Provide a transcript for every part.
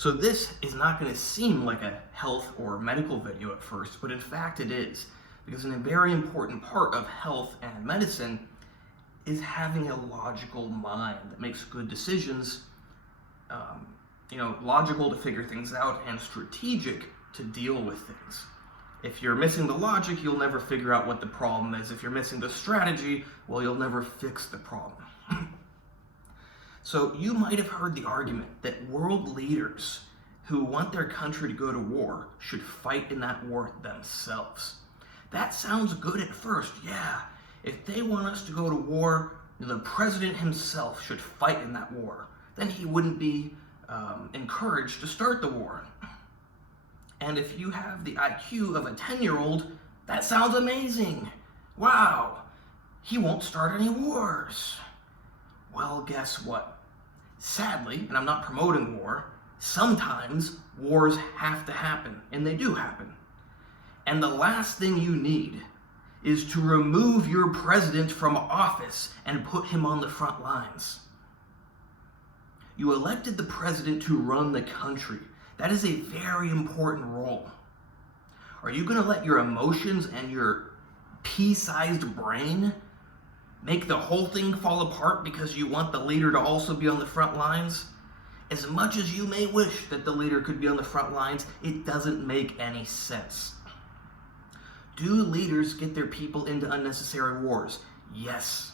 So this is not going to seem like a health or medical video at first, but in fact it is. Because a very important part of health and medicine is having a logical mind that makes good decisions, logical to figure things out and strategic to deal with things. If you're missing the logic, you'll never figure out what the problem is. If you're missing the strategy, well, you'll never fix the problem. So you might have heard the argument that world leaders who want their country to go to war should fight in that war themselves. That sounds good at first, yeah. If they want us to go to war, the president himself should fight in that war. Then he wouldn't be encouraged to start the war. And if you have the IQ of a 10-year-old, that sounds amazing. Wow, he won't start any wars. Well, guess what? Sadly, and I'm not promoting war, sometimes wars have to happen, and they do happen. And the last thing you need is to remove your president from office and put him on the front lines. You elected the president to run the country. That is a very important role. Are you going to let your emotions and your pea-sized brain make the whole thing fall apart because you want the leader to also be on the front lines? As much as you may wish that the leader could be on the front lines, it doesn't make any sense. Do leaders get their people into unnecessary wars? Yes.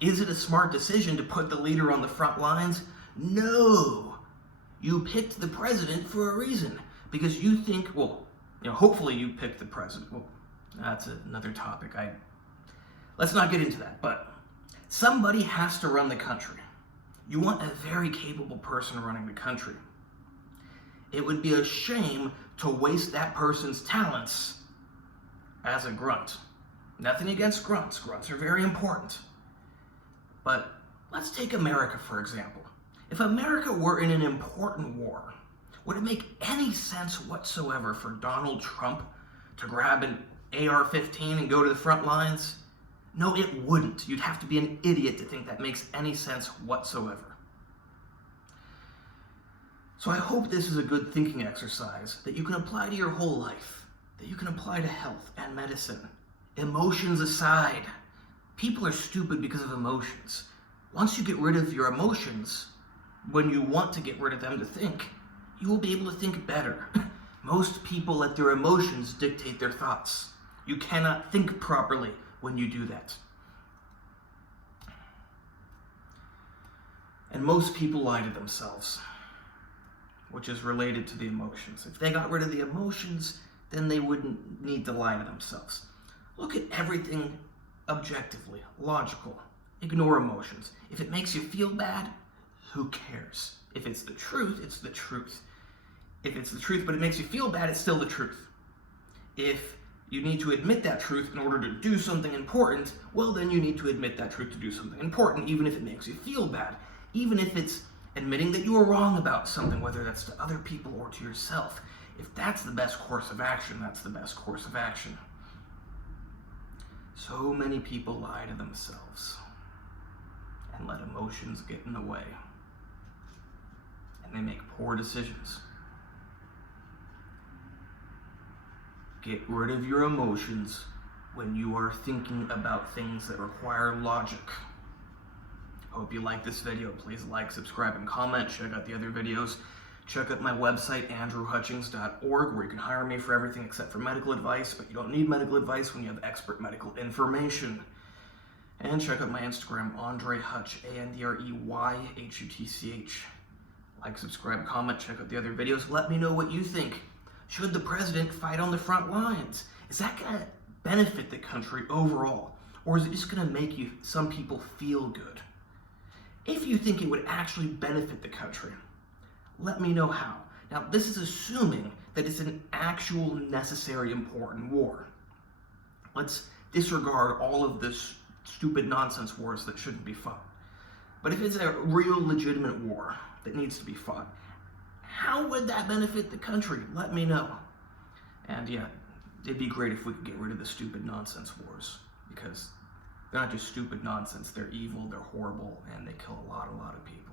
Is it a smart decision to put the leader on the front lines? No. You picked the president for a reason, because you think, hopefully you picked the president. Well, that's another topic. Let's not get into that, but somebody has to run the country. You want a very capable person running the country. It would be a shame to waste that person's talents as a grunt. Nothing against grunts. Grunts are very important. But let's take America, for example. If America were in an important war, would it make any sense whatsoever for Donald Trump to grab an AR-15 and go to the front lines? No, it wouldn't. You'd have to be an idiot to think that makes any sense whatsoever. So I hope this is a good thinking exercise that you can apply to your whole life, that you can apply to health and medicine. Emotions aside, people are stupid because of emotions. Once you get rid of your emotions, when you want to get rid of them to think, you will be able to think better. Most people let their emotions dictate their thoughts. You cannot think properly when you do that. And most people lie to themselves, which is related to the emotions. If they got rid of the emotions, then they wouldn't need to lie to themselves. Look at everything objectively, logical. Ignore emotions. If it makes you feel bad, who cares? If it's the truth, it's the truth. If it's the truth but it makes you feel bad, it's still the truth. If you need to admit that truth in order to do something important, well, then you need to admit that truth to do something important, even if it makes you feel bad. Even if it's admitting that you were wrong about something, whether that's to other people or to yourself. If that's the best course of action, that's the best course of action. So many people lie to themselves and let emotions get in the way. And they make poor decisions. Get rid of your emotions when you are thinking about things that require logic. Hope you like this video. Please like, subscribe, and comment. Check out the other videos. Check out my website, AndreyHutchings.org, where you can hire me for everything except for medical advice, but you don't need medical advice when you have expert medical information. And check out my Instagram, AndreyHutch, AndreyHutch. Like, subscribe, comment, check out the other videos. Let me know what you think. Should the president fight on the front lines? Is that going to benefit the country overall? Or is it just going to make some people feel good? If you think it would actually benefit the country, let me know how. Now, this is assuming that it's an actual necessary important war. Let's disregard all of this stupid nonsense wars that shouldn't be fought. But if it's a real legitimate war that needs to be fought, how would that benefit the country? Let me know. And yeah, it'd be great if we could get rid of the stupid nonsense wars, because they're not just stupid nonsense, they're evil, they're horrible, and they kill a lot of people.